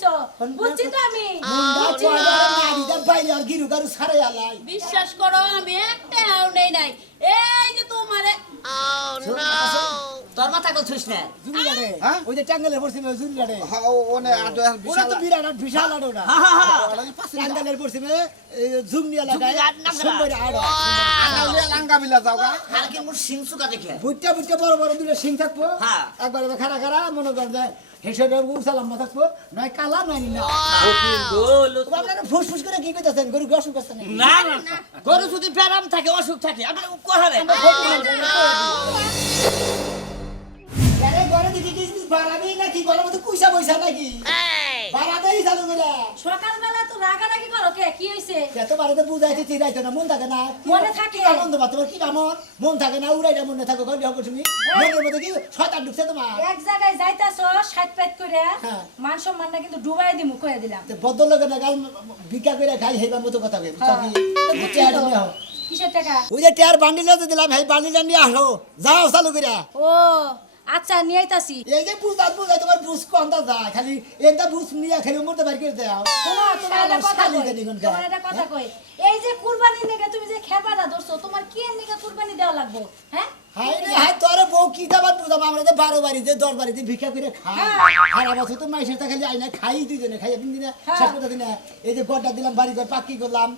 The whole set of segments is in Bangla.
দিছো বুঝছি তো আমি বিশ্বাস করো আমি একটাও নেই নাই এই যে তোমারে তোর মাথা কল ছুঁস না ওই যে টাঙ্গালের পড়ছিল জুরিলাটে ওনে আটো ওরা তো বিরাট বিশাল আড় ওটা টাঙ্গালের পড়ছিল ঝুমনি এলাকায় সুন্দর আড় আনাউলে লাঙ্গা বিলা যাওগা আর কি মোর সিং সুকা দেখে বুটটা বুটটা বড় বড় দুটো সিং থাকবো হ্যাঁ। একবার খাড়া খাড়া মনে করেন যে হেসে উসালাম্মা থাকবো নয় কালা নয় না আপনারা ফুসফুস করে কি করতেছেন গরু অসুখ আছে না না গরু যদি প্যারাম থাকে অসুখ থাকে আপনি কোহারে আরে ঘরে দেখি কি বাড়াবি নাকি ঘরের মধ্যে পয়সা পয়সা নাকি বাড়াতেই চালু করে সকালবেলা তো রাগারাগি করো কে কি হইছে এত বাড়িতে বুঝাইতে চিরাইতো না মন থাকে না মনে থাকে। আনন্দ পাচ্ছ কি কামন মন থাকে না উড়াইটা মনে থাকো ঘর বিয়া করছি মনের মধ্যে কি শয়তান ঢুকছে তোমার এক জায়গায় যাইতাছো সাইড পাইট করে হ্যাঁ। মান সম্মানটা কিন্তু ডুবাই দিমু কইয়া দিলাম বদল লাগে না গাল ভিক্ষা করে খাই হেবার মতো কথা কই হ্যাঁ। বুঝছি কিসের টাকা ওই যে টিয়ার বান্ডিলে তো দিলাম এই বান্ডিলটা নিয়ে আসো যাও চালু করে ও আচ্ছা নিয়ে আইতাছি এই যে বুঝাত বুঝাই তোমার বুঝ কন্তা যায় খালি এটা বুঝ নিয়ে খালি মরতে বাড়ি করে দাও শোনো তোমার একটা কথা শালি কই জানি কোনটা। তোমার একটা কথা কই এই যে কুরবানির নিগে তুমি যে খেপাটা ধরছো তোমার কি এর নিগে কুরবানি দেওয়া লাগবে হ্যাঁ হাই রে হাই তোরে বউ কি দাবার বুঝাম আমরা যে 12 বাড়িতে 10 বাড়িতে ভিক্ষা করে খাই সারা বছর তো মাইসের তা খালি আইনা খাই দুইজনে খাই আপনি দিনা শেষ কথা দিনা এই যে গড়টা দিলাম বাড়ি ঘর পাক্কি করলাম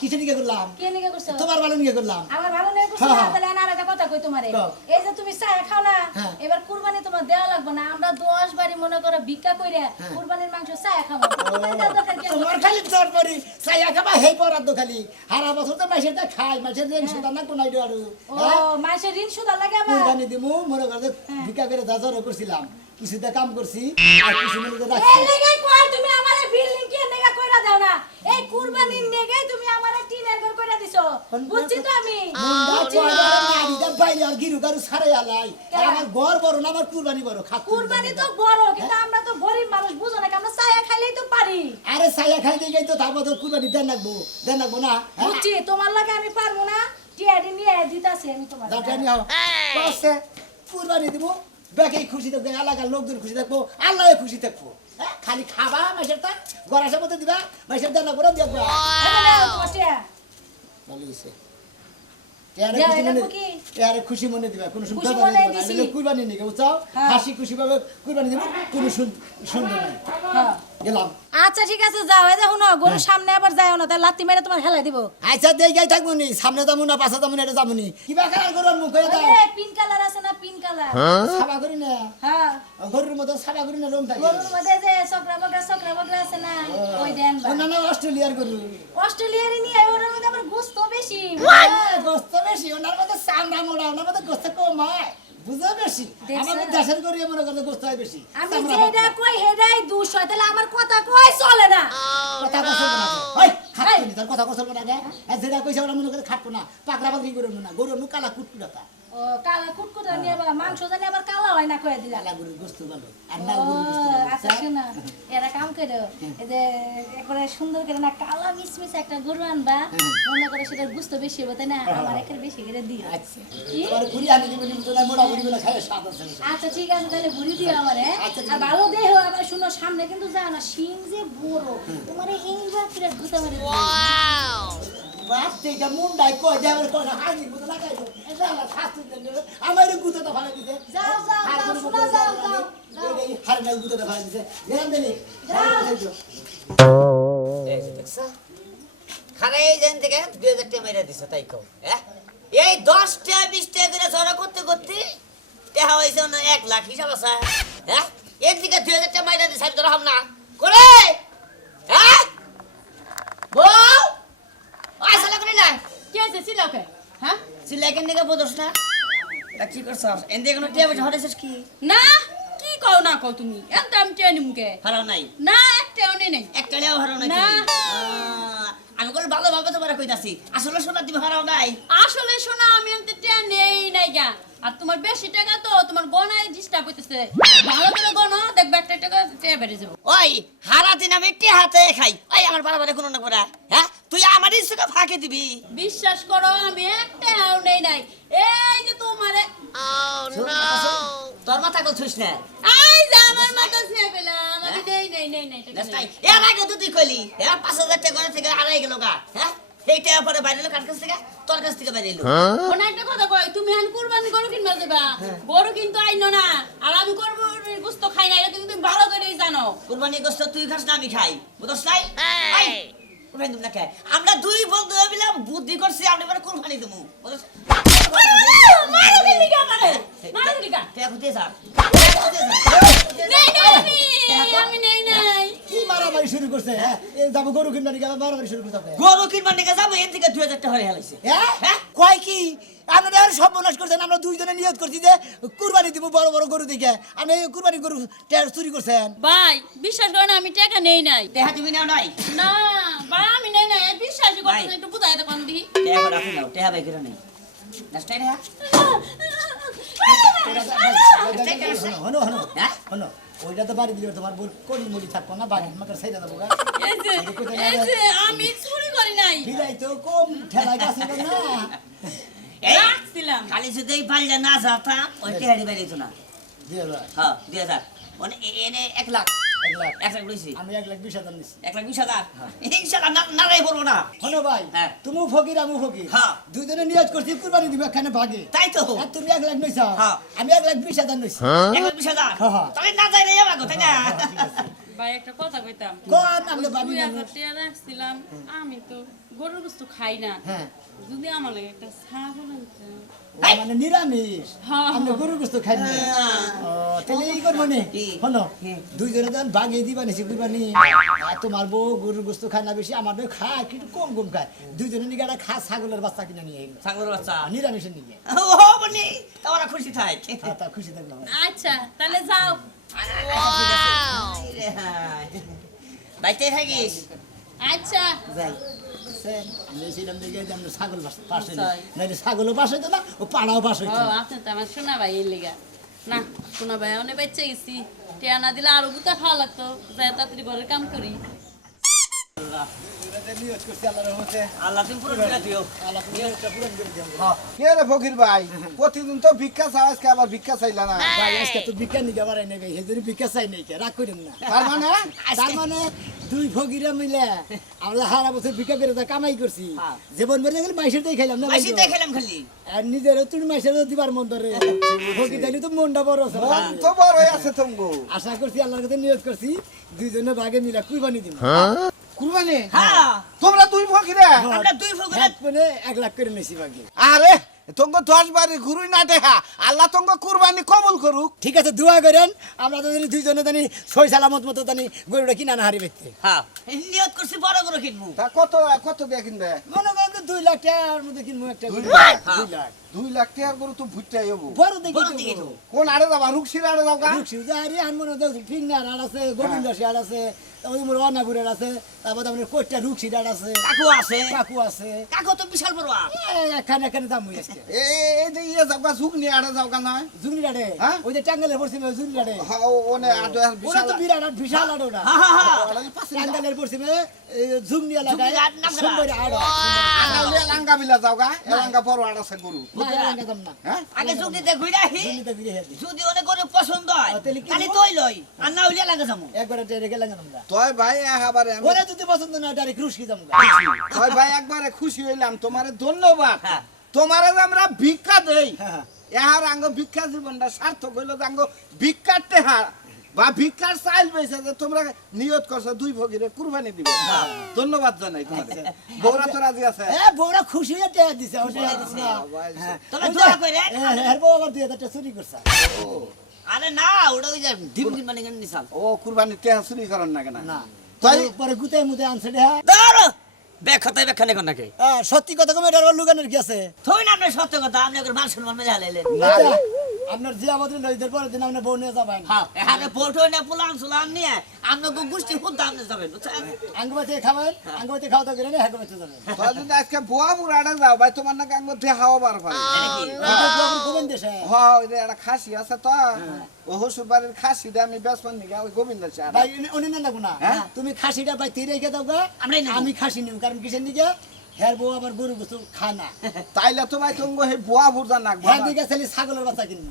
কিছু নিকে করলাম কি নিগে করছো তোমার ভালো নিকে করলাম আমার ভালো নেই করছো হ্যাঁ, না হ্যাঁ। তাহলে আর একটা কথা কই তোমারে কও। এই যে তুমি চা খাও না হ্যাঁ। এবার কুরবানি তোমার দেওয়া লাগবে না আমরা 10 বাড়ি মনে করো ভিক্ষা কইরা কুরবানির মাংস চা খাবো কুরবানি দেওয়ার দরকার কি তোমার খালি চট করি চাইয়া খাবা হেই পরার তো খালি সারা বছর তো মাইসের তা খাই মাইসের রেন সুদা না কোনাই দিও আরো ও মাসের ঋণ সুদা লাগে আবার কুরবানি দিমু মনে করে ভিক্ষা করে দাজর করছিলাম কিছুটা কাম করছি আর কিছু মনে করে রাখছি এই লাগেই কই তুমি আমারে বিল্ডিং কি নেগা কইরা দাও না এই কুরবানির নেগেই তুমি আমারে টিনের ঘর কইরা দিছো বুঝছি তো আমি বাইরে আর গিরু গারু ছাড়াই আলাই আমার ঘর বড় না আমার কুরবানি বড় খা কুরবানি তো বড় কিন্তু আমরা তো গরিব মানুষ বুঝো না আমরা চা খাইলেই তো পারি আরে ছায়া খাইলে যাই তো তারপর তো কুরবানি দেন লাগবো না হ্যাঁ? বুঝছি তোমার লাগে আমি পারবো না টিয়াডি নিয়ে দিতাছি আমি তোমার দাঁড়া নিও বসে কুরবানি দিব বেকে খুশি থাকবে এলাকার লোকজন খুশি থাকবো আল্লাহ খুশি থাকবো হ্যাঁ? খালি খাবা মাসের তা গড়াসের মধ্যে দিবা মাসের দেন করে দেখবো ভালো হয়েছে খুশি মনে দিবা কোনো খুশি মনে দিছি। কুরবানি নিকে বুঝাও হ্যাঁ। হাসি খুশি ভাবে কুরবানি দিব কোনো সুন্দর নাই হ্যাঁ গেলাম আচ্ছা ঠিক আছে যাও এই দেখো না গরুর সামনে আবার যাও না তাই লাত্তি মেরে তোমার হেলাই দিব আচ্ছা দেই যাই থাকবো নি সামনে যাবো না পাশে যাবো না এটা যাবো নি কিবা কালার গরুর মুখ হয়ে দাও এই পিঙ্ক কালার আছে না পিঙ্ক কালার সাবা করি না হ্যাঁ গরুর মতো সাবা করি না লোম থাকে গরুর মধ্যে যে চক্রা বকরা আছে না ওই দেন বা না অস্ট্রেলিয়ার গরু অস্ট্রেলিয়ারই নিয়ে ওর মধ্যে আবার গোস্ত বেশি গোস্ত বেশি ওনার মতো চামড়া মোড়া ওনার মতো গোস্ত কম হয় বুঝা বেশি আমাদের দেশের গরু মনে করলে গোস্ত হয় বেশি আমি যেটা কই হেডাই 200 তাহলে আমার কথা কই চলে না কথা কসল না ওই খাটনি তার কথা কসল না গে যেটা কইছে ওরা মনে করে খাটবো না পাকড়া পাকড়ি গরু না গরু নু কালা কুটকুটাতা ও কালা কুটকুটা নিয়ে আবার মাংস জানি আবার কালা হয় না কই দিলা কালা গরুর গোস্ত ভালো আর না গরুর গোস্ত আচ্ছা শোনা এরা কাম করে এই যে একবারে সুন্দর করে না কালা মিসমিস একটা গরু আনবা মনে করে সেটা গুস্ত বেশি হবে তাই না আমার একের বেশি করে দিও আচ্ছা কি? আর ঘুরি আনি দিব নি তো না মোড়া ঘুরি বলে খায় স্বাদ আছে আচ্ছা ঠিক আছে তাহলে ভুড়ি দিও আমারে আচ্ছা, ঠিক আর ভালো দেহ আবার শুনো সামনে কিন্তু যাও না শিং যে বড় তোমার এইবার ফিরে গুতা মারে বাস থেকে মুন্ডাই কই যাবে কই না হাজি বুঝ লাগাই দো এটা না শাস্তি দেন আমার গুতাটা ভালো দিছে যাও যাও যাও শোনা যাও যাও এই হারনা গুতাটা ভালো দিছে গেলাম দেনি এই যে দেখছো খারে এই দিন থেকে 2000 টাকা মেরে দিছে তাই কও হ্যাঁ এই 10 টাকা 20 টাকা করে জড়া করতে করতে টাকা হইছে না 1 লাখ হিসাব আছে হ্যাঁ এর দিকে 2000 টাকা মেরে দিছে আমি তো রহম না করে হ্যাঁ বউ আয় সালা করে না কে আছে সিলাকে হ্যাঁ সিলাই কেন দিকে বদস না এটা কি করছস এন্ড কোনো টিয়া হরেছিস কি না কি কও না কও তুমি একদম আমি টেনে মুকে হারাও নাই না একটাও নেই নাই একটা লেও হারাও নাই না। আমি কল ভালোভাবে তোমারে কইতাছি আসলে সোনা তুমি হারাও নাই আসলে শোনা আমি এনতে টেনেই নাই গা আর তোমার বেশি টাকা তো তোমার গনায় ডিস্টার্ব হইতেছে ভালো করে গনো দেখবে একটা টাকা টেয়া বেড়ে যাবো ওই হারা দিন আমি টি হাতে খাই ওই আমার বাড়াবাড়ি কোনো না করা হ্যাঁ তুই আমার ইচ্ছাকে ফাঁকে দিবি বিশ্বাস করো আমি একটাও নেই নাই এই যে তোমারে তোর মাথা কল ছুঁস না এই যে আমার মাথা ছেয়ে পেলাম আমি নেই টাকা নেই। এর আগে তো তুই কইলি 5,000 টাকা করে থেকে আড়াই গেল গা হ্যাঁ এইটা পরে বাইরে এলো কার কাছ থেকে তোর কাছ থেকে বাইরে এলো কোন একটা কথা কই তুমি আন কুরবানি গরু কিনবা যাবা গরু কিন্তু আইনো না আর আমি করব গোশত খাই না এটা তুমি ভালো করেই জানো। কুরবানি গোশত তুই খাস না আমি খাই বুঝছ নাই আই কুরবানি তুমি না খাই আমরা দুই বন্ধু মিলাম বুদ্ধি করছি আমরা এবারে কুরবানি দেবো বুঝছ মারো দিলি কা মারো দিলি কা কে খুঁজে যা আমি নেই নাই কি মারামারি শুরু করছে হ্যাঁ এই যাবো গরু কিনবা নিয়ে মারামারি শুরু করতে হবে গরু কিনবার নিকে যাবো এর থেকে 2000 টাকা হয়ে হেলাইছে হ্যাঁ কয় কি আপনারা আর সর্বনাশ করছেন আমরা দুইজনে নিয়ত করছি যে কুরবানি দিব বড় বড় গরু দিকে আপনি কুরবানি গরু চুরি করছেন ভাই বিশ্বাস করো না আমি টাকা নেই নাই। দেখা তুমি নাও নাই না ভাই আমি নেই নাই বিশ্বাসই করতে না, একটু বুঝাই দে কোন দি টাকা রাখি নাও টাকা বাই করে নাই নাস্তাই রে হনো হনো হ্যাঁ হনো ওইটা তো বাড়ি দিলে তোমার বল করি মুড়ি থাকবো না বাড়ি আমাকে সাইডে দেবো গা এই যে আমি চুরি করি নাই বিলাই তো কম ঠেলা গেছে না এই রাখছিলাম। খালি যদি এই পাল্লা না যাতাম ওই টেহারি বাইরে তো না দিয়ে দাও। হ্যাঁ 2000 মানে এনে 1 লাখ 1 লাখ 1 লাখ লইছি আমি 1,20,000 নিছি 1,20,000 ইনশাআল্লাহ নারাই পড়বো না হনো ভাই হ্যাঁ। তুমি ফকির আমি ফকির হ্যাঁ। দুইজনে নিয়ত করছি কুরবানি দিব এখানে ভাগে তাই তো আর তুমি 1 লাখ নিছো হ্যাঁ। আমি 1,20,000 নিছি 1,20,000 হ্যাঁ। তাহলে না যাই রে আমাকে তাই না ভাই একটা কথা কইতাম কোন আমরা ভাবি না 2000 টাকা রাখছিলাম আমি তো গরুর গোশত খাই না হ্যাঁ যদি আমার লাগে একটা ছাগল আনতে ও মানে নিরামিষ হ্যাঁ, আমরা গরু গোস্ত খাই না ও তাহলে এই করবো নে কি? হনো কি? দুইজনে তখন ভাগে দিবা নিছি কুরবানি আর তোমার বউ গরুর গোস্ত খায় না বেশি আমাদের খায় কিন্তু কম কম খায় দুইজনে নিয়ে একটা খা ছাগলের বাচ্চা কিনে নিয়ে এলো ছাগলের বাচ্চা নিরামিষের নিয়ে ও বলি তোরা খুশি থাক হ্যাঁ তা খুশি থাকলাম আচ্ছা তাহলে যাও। বাইতে থাকিস আচ্ছা যাই ছিলাম দেখে যে আমরা ছাগল পাশে তাই। নাইলে ছাগলও পাশ হইতো না ও পাড়াও পাশ ও হইতো না আপনি তো আমার শোনা ভাই এর লিগা না শোনা ভাই অনেক বাচ্চা গেছি টিয়া না দিলে আরো গুতা খাওয়া লাগতো যাই তাড়াতাড়ি ঘরের কাম করি। নিয়ত করছি আল্লাহর রহমতে আল্লাহ তুমি পুরো করে দিও আল্লাহ নিয়তটা পূরণ করে দেব কে রে ফকির ভাই প্রতিদিন তো ভিক্ষা চাও আজকে আবার ভিক্ষা চাইলা না ভাই আজকে তো বিজ্ঞান নিতে পারে না ভাই হেজুরি বিজ্ঞান চাই নাই কে রাগ করেন না তার মানে তার মানে দুই ফকিরা মিলে আমরা সারা বছর ভিক্ষা করে তা কামাই করছি হ্যাঁ। জীবন বেড়ে গেলে মাইসের দিয়ে খাইলাম না ভাই বেশি দেখালাম খালি আর নিজেরও তুমি মাইসের দিবার মন ধরে ফকির তাইলে তো মনটা বড় আছে মন তো বড় হয়ে আছে তোমাগো আশা করছি আল্লাহর কাছে নিয়ত করছি দুইজনে ভাগে মিলে কুরবানি দিব কুরবানি হ্যাঁ তোমরা দুই ফকিরে আমরা দুই ফকিরে এক মানে 1 লাখ করে নিছি ভাগে আরে তোমাকে 10 বারে ঘুরুই না দেখা আল্লাহ তোমাকে কুরবানি কবুল করুক ঠিক আছে দোয়া করেন আমরা তো জানি দুইজনে জানি সই সালামত মতো জানি গরুটা কিনা না হারি বেচতে হ্যাঁ নিয়ত করছি বড় করে কিনবো তা কত কত দিয়ে কিনবে মনে করেন যে 2 লাখ টাকার মধ্যে কিনবো একটা গরু। 2 লাখ? 2 লাখ 2 লাখ টাকার গরু তো ভুট্টাই হবো বড় দেখি বড় তো দেখি তো। গরু। কোন আড়ে যাবা রুকসির আড়ে যাও গা রুকসিজারি আনমনে তো ফিঙ্গার আর আছে গোবিন্দ আর আছে ওই মোর অনাপুরের আছে তারপর আপনার কোটটা রুকসিদার আছে কাকু আছে কাকু আছে কাকু তো বিশাল বড় আপ এখানে এখানে দাম হই আজকে এই যে ইয়ে যাও গা ঝুকনি আড়ে যাও গা নয় জুগনি ডাড়ে হ্যাঁ? ওই যে টাঙ্গালের পশ্চিমে জুগনি ডাড়ে হ্যাঁ ওনে আড়ে ওরা বিশাল তো বিরাট আর বিশাল আড় ওটা টাঙ্গালের পশ্চিমে জুগনি এলাকায় জুগনি আর নামগাড়া। সুন্দর আড় আনাউলে লাঙ্গা বিলা যাও গা এলাঙ্গা বড় আড় আছে গরু না এলাকা দাম না হ্যাঁ আগে যদি দে ঘুরে আহি জুগনিটা ঘুরে হেঁটে যদি অনেক করে পছন্দ হয় তাহলে কি খালি হবো? তোই লই আর না হইলে লাগে যাবো একবারে টেরে গেলাম আমরা তোই ভাই এবারে আমি ওরা যদি পছন্দ না ডাইরেক্ট রুশকি দাম তোই ভাই একবারে খুশি হইলাম তোমারে ধন্যবাদ হ্যাঁ। তোমারে যে আমরা ভিক্ষা দেই হ্যাঁ এহার আঙ্গ ভিক্ষা জীবনটা সার্থক হইল যে আঙ্গ ভিক্ষার টেহা বা ভিক্ষার চাইল পেয়েছে যে তোমরা নিয়ত করছো দুই ভগিরে কুরবানি দিবে ধন্যবাদ জানাই তোমাদের বৌরা তো রাজি আছে এ বউরা খুশি হয়ে টেয়া দিছে ওটা হ্যাঁ তবে দোয়া করে হ্যাঁ বউ আবার 2000 টাকা চুরি করছে আরে না ওটা ওই যে ডিম ডিম মানে কেন নিছাল ও কুরবানি টেহা চুরি করেন না কেন না তাই পরে গুতে মুতে আনছে রে ধরো বেখাতাই বেখানে কোন নাকি সত্যি কথা কমে এটার লুকানোর কি আছে থই না আপনি সত্য কথা আপনি ওকে মান সম্মান মেলে হালাইলেন আচ্ছা, আপনার জিয়াবদ্দিন নদীদের পরের দিন আপনার বউ নিয়ে যাবেন হ্যাঁ এখানে পোর্ট না পুলান সুলান নিয়ে আপনাকে গোষ্ঠী খুব দাম নিয়ে যাবেন বুঝছেন আঙ্গুবাতে খাবেন আঙ্গুবাতে খাওয়া দাওয়া করে না হাগুবাতে যাবেন তো যদি আজকে বুয়া বুড়াটা যাও ভাই তোমার নাকি আঙ্গ টেহাও বার পারে গোবিন্দ দেশে হ্যাঁ ওই যে একটা খাসি আছে তো ও হসুর বাড়ির খাসিটা আমি বেসমান নিগা ওই গোবিন্দ চা ভাই উনি না লাগবো না হ্যাঁ? তুমি খাসিটা ভাই তীরে রেখে দাও গা আমরাই নেবো। আমি খাসি নিব কারণ কিসের নিকে হ্যার বউ আবার গরু গোসু খায় না তাইলে তোমায় তুমি হে বুয়া বুড়া নাক হ্যাঁ দিকে ছেলে ছাগলের বাচ্চা কিনবো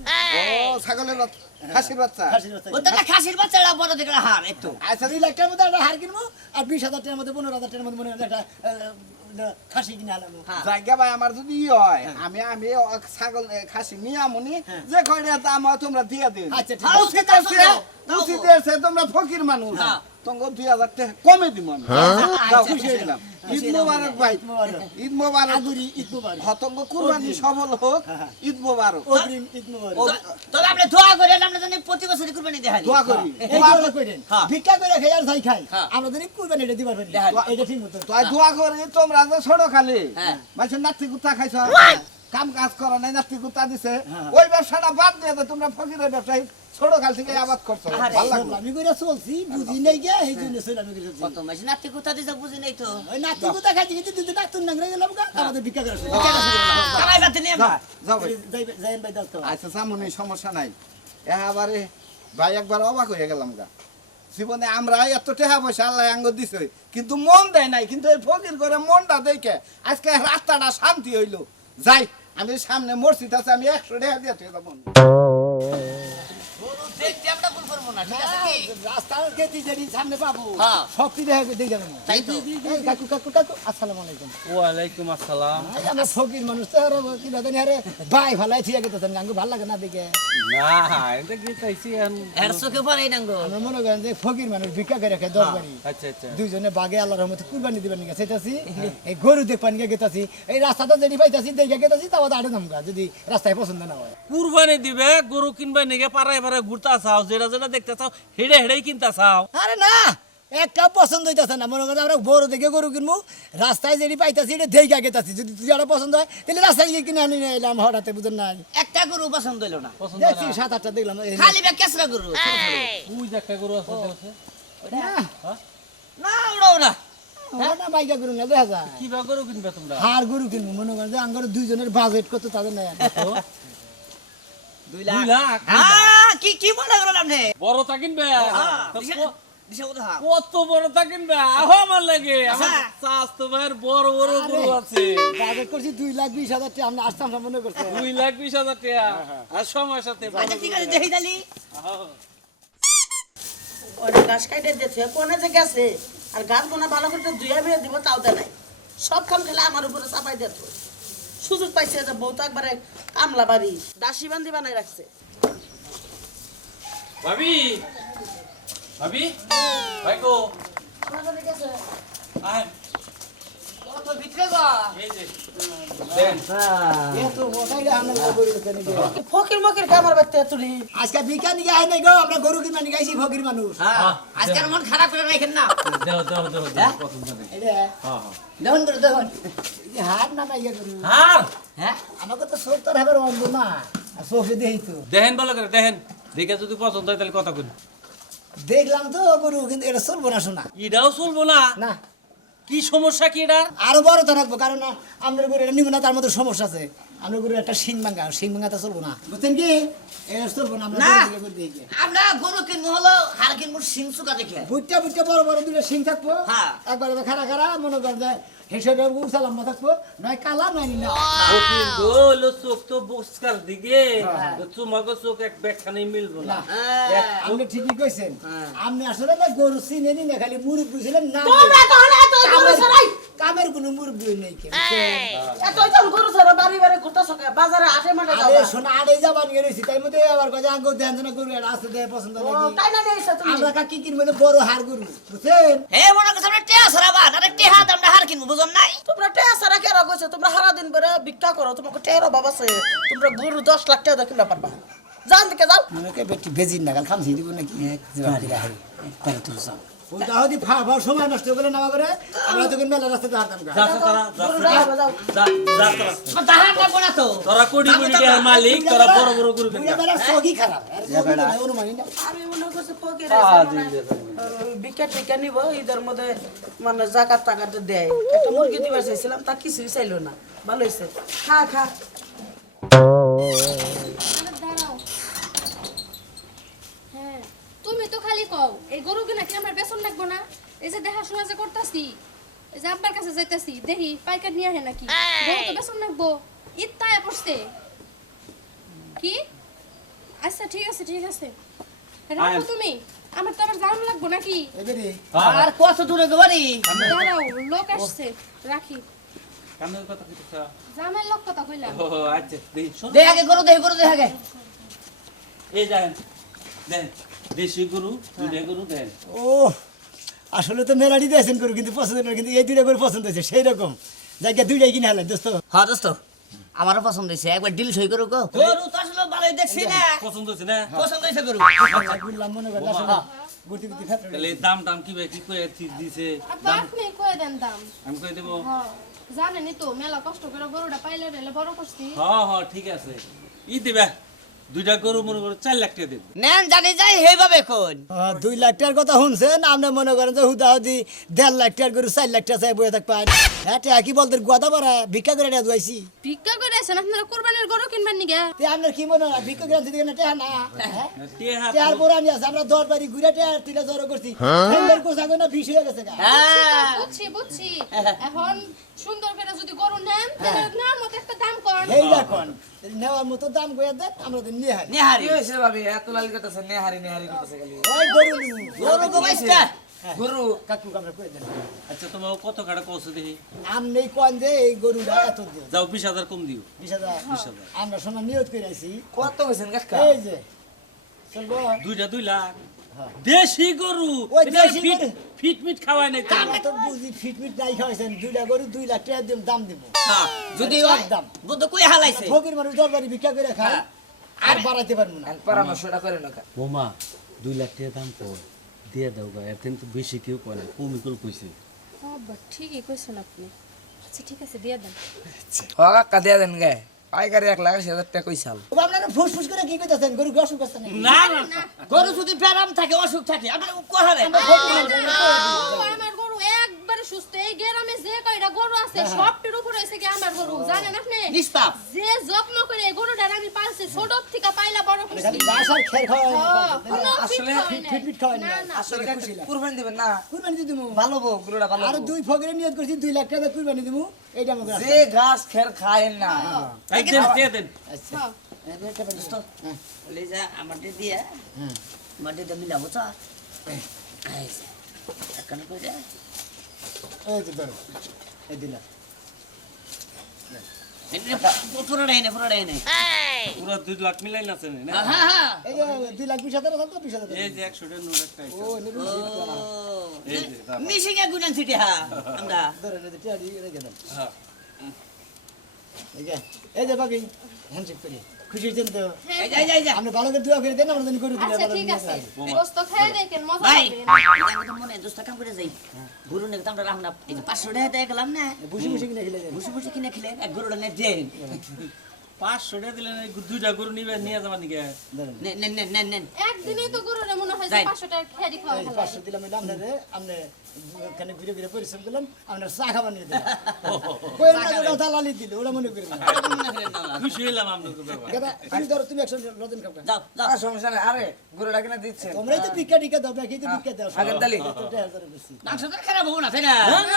ও ছাগলের বাচ্চা খাসির বাচ্চা খাসির বাচ্চা ওটা একটা খাসির বাচ্চাটা বড় দেখে হার একটু আচ্ছা 2 লাখ টাকার মধ্যে একটা হার কিনবো আর 20,000 টাকার মধ্যে 15,000 টাকার মধ্যে মনে হয় একটা খাসি কিনে আলাম জায়গা ভাই আমার যদি হয় আমি ছাগল খাসি নিয়ে আমনি যে কয়টা দাম হয় তোমরা দিয়া দিন আচ্ছা, ঠিক আছে। উচিত আছে উচিত আছে তোমরা ফকির মানুষ তোমাকে 2,000 টাকা কমে দিব আমি যাও, খুশি হইলাম ঈদ মোবারক ভাই ঈদ মোবারক আগুরি ঈদ মুবারক হতঙ্গ কুরবানি সফল হোক ঈদ মোবারক অগ্রিম ঈদ মুবারক তবে আপনি দোয়া করেন আমরা জানি প্রতি বছরই কুরবানি দেখাই দোয়া করি এই দোয়া করেন হ্যাঁ। ভিক্ষা করে খাই আর যাই খাই হ্যাঁ। আমরা যদি কুরবানি এটা দিবার পারি দেখাই। এটা ঠিক মতো তাই দোয়া করি তোমরা যে ছোট খালি হ্যাঁ। মানুষের নাতি কুত্তা খাইছ কাম কাজ করো নাই নাতি কুত্তা দিছে হ্যাঁ। ওই ব্যবসাটা বাদ দিয়ে তো তোমরা ফকিরের ব্যবসায়ী ছোট কাল থেকে আবাদ করছো আরে, ভালো লাগলো আমি কইরা চলছি বুঝি নাই গে এই জন্য চলে আমি কইরা চলছি কত মাসে নাতি কোথা দিছে বুঝি নাই তো ওই নাতি কোথা খাইছি কিন্তু দুটো ডাক্তার নাংরে গেলাম গা আমাদের ভিক্ষা করে কামাই বাতে নিয়ে যাও, যাও ভাই। যাই ভাই দাও তো আচ্ছা সামনে সমস্যা নাই এবারে ভাই একবার অবাক হয়ে গেলাম গা জীবনে আমরা এত টাকা পয়সা আল্লাহ আঙ্গ দিছে কিন্তু মন দেয় নাই কিন্তু এই ফকির করে মনটা দেখে আজকে রাস্তাটা শান্তি হইলো যাই আমি সামনে মসজিদ আছে আমি 100 টাকা দিয়ে তুই যাবো দেখতে আমরা ভুল করবো না ঠিক আছে কি রাস্তার গেতি যেটি সামনে পাবো হ্যাঁ। সব কি দেখে যাবেন তাই তো এই কাকু কাকু কাকু আসসালামু আলাইকুম ওয়ালাইকুম আসসালাম। এই আমরা ফকির মানুষ তো আর কি জানি আরে ভাই ভালাই ঠিক আছে গাঙ্গু ভালো লাগে না দেখে না এটা কি চাইছি এর চোখে পড়ে নাঙ্গো আমরা মনে করেন যে ফকির মানুষ ভিক্ষা করে খায় 10 বাড়ি আচ্ছা আচ্ছা দুইজনে বাগে আল্লাহর রহমতে কুরবানি দিবেন নিয়ে সেটাছি এই গরু দেখবান গিয়ে গেতাছি এই রাস্তাটা যেটি পাইতাছি দেখে গেতাছি তাও আড়ে নামগা যদি রাস্তায় পছন্দ না হয় কুরবানি দিবে গরু কিনবে নিগে পাড়ায় পাড়ায় ঘুরতা চাও যেটা যেটা দেখতে চাও হেড়ে হেড়েই কিনতা চাও আরে না একটা পছন্দ হইতাছে না মনে করেন আমরা বড় দেখে গরু কিনবো রাস্তায় যেটি পাইতাছি এটা দেখে গেতাছি যদি তুই আরো পছন্দ হয় তাহলে রাস্তায় গিয়ে কিনে আনি এলাম হঠাৎ বুঝেন নাই একটা গরু পছন্দ হইলো না পছন্দ দেখছি না 7-8টা দেখলাম এই খালি বে কেসরা গরু ছোট ছোট। তুই যে একটা গরু আছে না না ওড়াও না ওরা না মাইকা গরু না দেখা যায় কি বা গরু কিনবে তোমরা হার গরু কিনবো মনে করেন যে আঙ্গার দুইজনের বাজেট কত তাদের নাই 2 2 লাখ লাখ হ্যাঁ কি কি মনে করেন আপনি বড়টা কিনবে তো দিশা কথা হ্যাঁ কত বড়টা কিনবে আহো আমার লাগে আমার আচ্ছা। স্বাস্থ্য ভাইয়ের বড় বড় গরু আছে বাজেট করছি 2,20,000 টাকা আমরা আসতাম না মনে করছে 2,20,000 টাকা আর সময় সাথে আচ্ছা ঠিক আছে দেখি তালি ওরা গাছ কাটে দিয়েছে কোনে যে গেছে আর গাছ কোনা ভালো করে ধুয়ে মেয়ে দিব তাও দেয় নাই সব কাম খেলে আমার উপরে চাপাই দিত সুযোগ পাইছে যে বউ তো একবারে কামলা বাড়ি দাসী বান্ধি বানাই রাখছে ভাবি ভাবি ভাই গো আয় কত ভিতরে গো এই যে দেন এত ওটাই আমরা গরু কিনে দিই ফকির মকির কামার বাড়তে তুলি আজকে বিকা নিয়ে আই নাই গো আমরা গরু কিনে নিয়ে আইছি ফকির মানুষ হ্যাঁ আজকের মন খারাপ করে রাখেন না দাও দাও দাও দাও পছন্দ নেই এটা হ্যাঁ হ্যাঁ দেখুন করে দেখুন এই যে হাত না মাইয়া গরু আর হ্যাঁ আমাকে তো সত্তর হাজার অন্ধ না আর চোখে দেই তো দেখেন ভালো করে দেখেন দেখে যদি পছন্দ হয় তাহলে কথা কই দেখলাম তো গরু কিন্তু এটা চলবো না শোনা এটাও চলবো না না কি সমস্যা কি এটা আরো বড় তো রাখবো কারণ না আমাদের গরু এটা নিব না তার মধ্যে সমস্যা আছে আমরা গরু একটা শিং ভাঙা তো চলবো না বুঝছেন কি এটা চলবো না আমরা না। গরু দিয়ে দিই যে। আমরা গরু কিনবো হলো হার কিনবো সিং সুকা দেখে বুটটা বুটটা বড় বড় দুটো শিং থাকবো হ্যাঁ। একবারে খাড়া খাড়া মনে কর যে হেসে উসালাম না থাকবো নয় কালা নয় না ওকিল গোল চোখ তো বসকার দিকে তো তোমাকে চোখ এক ব্যাখ্যানে মিলবো না আপনি ঠিকই কইছেন আপনি আসলে না গরু চিনে নি না খালি মুরুব বুঝলেন না তোমরা তাহলে এত গরু ছাড়াই কামের কোনো মুরুব নেই কেউ এত গরু ছাড়া বাড়ি বাড়ি ঘুরতে সকে বাজারে আটে মাঠে আরে যাবা শোনা আড়ে যাবান গেছি তাই মধ্যে আবার কাজে আঙ্গ ধ্যান না গরু এটা আছে দেয় পছন্দ ও, নাকি তাই না নিয়েছো তুমি আমরা কা কি কিনবো না বড় হার গরু বুঝছেন হে মনে করছে আমরা টেয়া সরাবা না টেহা আমরা হার কিনবো বুঝুন নাই তোমরা টেয়া সারা কে রাখছো তোমরা সারা দিন ধরে ভিক্ষা করো তোমাকে টেয়ার অভাব আছে তোমরা গরু 10 লাখ টাকা কিনা পারবা যান দিকে যাও আমাকে বেটি বেজিন না কাল খামছি দিব নাকি পারে তো সব ওই দাওদি ফাও সময় নষ্ট করে না করে আমরা তো মেলা রাস্তাতে হাঁটতাম গা যা তারা গরু রাখবা যাও যা যা তারা দাহার লাগবো না তো তোরা কোটি কোটি টাকার মালিক তোরা বড় বড় গরু বুড়া কিনবে বেলা সগি খারাপ আর অনুমানি না আমি মনে করছি ফকির ভিক্ষা টিকা নিব ঈদের মধ্যে মানে জাকাত টাকাতে দেয় একটা মুরগি দিবার চাইছিলাম তা কিছুই চাইলো না ভালো হয়েছে খা খা আরে দাঁড়াও হ্যাঁ তুমি তো খালি কও এই গরু কিনা কি আমার বেতন লাগবো না এই যে দেখাশোনা যে করতাছি এই যে আব্বার কাছে যাইতাছি দেখি পাইকার নিয়ে আহে নাকি গরু তো বেসন রাখবো ঈদ তাই পড়ছে কি আচ্ছা ঠিক আছে রাখো তুমি আমার তো আবার জানানো লাগবো নাকি এবারে আর কত দূরে বাড়ি দাঁড়াও লোক আসছে রাখি কামের কথা কইতেছ জামাই লোক কথা কইলাম ও আচ্ছা দেই শোন দেখ আগে গরু দেখ আগে এই দেখেন দেন দেশি গরু দুইটা গরু দেন ও আসলে তো মেলাডি দিয়েছেন করু কিন্তু পছন্দ না কিন্তু এই দুইটা করে পছন্দ হয়েছে সেই রকম জায়গা দুইটাই কিনে হলেন দোস্ত হ্যাঁ দোস্ত আমারও পছন্দ হয়েছে একবার ডিল সই করো গো গরু তো আসলে ভালোই দেখছি না পছন্দ হচ্ছে না পছন্দ হয়েছে গরু বললাম মনে করেন আসলে গুটি গুটি ফেটে তাহলে দাম টাম কি ভাই কি কই দিছে আব্বা আপনি কয়ে দেন দাম আমি কই দেব হ্যাঁ জানেনই তো মেলা কষ্ট করে গরুটা পাইলে রেলে বড় করছি হ্যাঁ ঠিক আছে ই দিবা দুইটা গরু মনে করে 4 লাখ টাকা দেব নেন জানি যাই হেভাবে কোন 2 লাখ টাকার কথা শুনছেন আপনি মনে করেন যে হুদাহুদি 1.5 লাখ টাকার গরু 4 লাখ টাকা চাই বয়ে থাক পান হ্যাঁ কি বলতে গোদা পারা ভিক্ষা করে নিয়ে যাইছি ভিক্ষা করে আছেন আপনারা কুরবানির গরু কিনবেন নি গে তে আপনার কি মনে হয় ভিক্ষা করে দিতে না টেহা না টেহা টেহার পর আমি আছে আমরা 10 বাড়ি ঘুরে টেহার তিলে জড়ো করছি ফেন্ডার কোসা না বিষ হয়ে গেছে গা হ্যাঁ বুঝছি এখন সুন্দর করে যদি গরু নেন তাহলে নেওয়ার মতো একটা দাম কর এই দেখুন নেওয়ার মতো দাম কইয়া দেন আমরা তো নিয়ে হারি নেহারি হয়েছে ভাবি এত লাল করতেছে নেহারি করতেছে খালি ওই গরু নিমু। গরু গোবাইস্তা গরু কাকু আমরা কই দেন আচ্ছা তোমার কত কাটা কষ্ট দেখি আমনেই কোন দে এই গরুটা এত দিও যাও 20000 কম দিও 20000 আমরা সোনা নিয়ত করে আইছি কত হয়েছেন কাকা এই যে চলবো দুইটা 2 লাখ দেশি গরু ওই এটা দেশি গরু। ফিট মিট খাওয়াই নাই তো আমরা তো বুঝি ফিটমিট নাই খাইছেন দুইটা গরু 2 লাখ টাকা দাম দিব যদি দাম বুদ্ধ কই হালাইছে ফকির মানুষ দরবারি ভিক্ষা করে খায় আর বাড়াইতে পারবো না পরামর্শটা করে না বোমা 2 লাখ টাকা দাম কর দিয়ে দাও গা এর তো বেশি কেউ কয় না কমই করে কইছে বাবা ঠিকই কইছেন আপনি আচ্ছা ঠিক আছে দিয়ে দেন ও কাকা দিয়ে দেন গে পাইকারি 1,80,000 টাকা কইছাল ও আপনারা ফুসফুস করে কি কইতাছেন গরু অসুখ আছে নাকি না না গরু যদি প্যারাম থাকে অসুখ থাকে আপনার কোহারে আমার গরু একবারে সুস্থ এই গ্রামে যে কয়টা গরু আছে সবটির উপর হইছে কি আমার গরু জানেন আপনি নিষ্পাপ যে যত্ন করে এই গরুটা আমি পালছি ছোট থেকে পাইলা বড় করছি খালি ঘাস আর খের খাওয়া কোনো আসলে ফিটমিট খাওয়া না না আসলে কুরবানি দিবেন না কুরবানি দিমু ভালো বউ গরুটা ভালো আর দুই ফকিরে নিয়ত করছি 2 লাখ টাকা কুরবানি দিমু এইটা আমাকে যে ঘাস খের খায় না একদিন দিয়ে দেন আচ্ছা এটা দোস্ত লেজা আমারটা দিয়া মাটিতে মিলাবো চা আইছে এখানে কই যা এই যে ধরো এই দিলা পুরো নাই পুরো 2 লাখ মিলাই না চেনে না হ্যাঁ হ্যাঁ এই যে 2 লাখ 20,000 দাম তো 20,000 এই যে 100 টাকা নোট একটা ও নেবু এই যে দাম। মিশিং গুনান সিটি হ্যাঁ আমরা ধরে নে টিয়ারি রেখে দেন হ্যাঁ এই যে বাকি হ্যান্ডশেক করি খুশি হয়েছেন তো এই যা আপনি ভালো করে দোয়া করে দেন আমরা জানি করে দিলে আচ্ছা ভালো ঠিক নিয়ে আছে যাই। গোস্ত খেয়ে দেখেন মজা ভাই পাবেন আমি তো মনে দোস্ত কাম করে যাই গরু নে আমরা রাখনা এই যে 500 টাকা দিয়ে গেলাম না বুঝি বুঝি কিনে খেলে যান বসে কিনে খেলে এক গরুটা নে দেন 500 টাকা দিলেন এই দুইটা গরু নিয়ে যাবা নাকি ধরেন নেন একদিনই তো গরুরে মনে হয় যে যাই। 500 টাকা খেয়ে খাওয়া এই যে ভালো 500 দিলাম এটা আপনারে আপনি ওখানে ঘুরে ঘুরে পরিশ্রম করলাম আপনার চা খাবার নিয়ে দিলাম কই না ওটা দালালি দিল ওটা মনে করেন খুশি হইলাম আপনাদের ব্যাপার দাদা তুমি ধরো তুমি একশো লজেন খাবে যাও যাও আর সমস্যা নাই আরে গরুটা কিনা দিচ্ছেন তোমরাই তো ভিক্ষা টিকা দাও নাকি তো ভিক্ষা দাও আগের তালি। বেশি মাংস তো খারাপ হবো না তাই না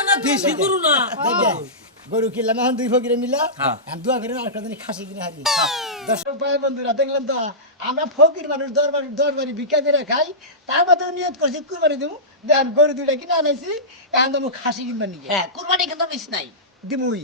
না দেশি গরু না গরু কিনলাম এখন 2 ফকিরে মিলা আমি দোয়া করে আরেকটা দিন খাসি কিনে হারি দর্শক ভাই বন্ধুরা দেখলাম তো আমরা ফকির মানুষ দরবারি ভিক্ষা করে খাই তার মধ্যে নিয়ত করছি কুরবানি দেবো দেন গরু দুইটা কিনে আনাইছি এখন তো খাসি কিনবা নিয়ে হ্যাঁ কুরবানি কিন্তু মিস নাই দিমুই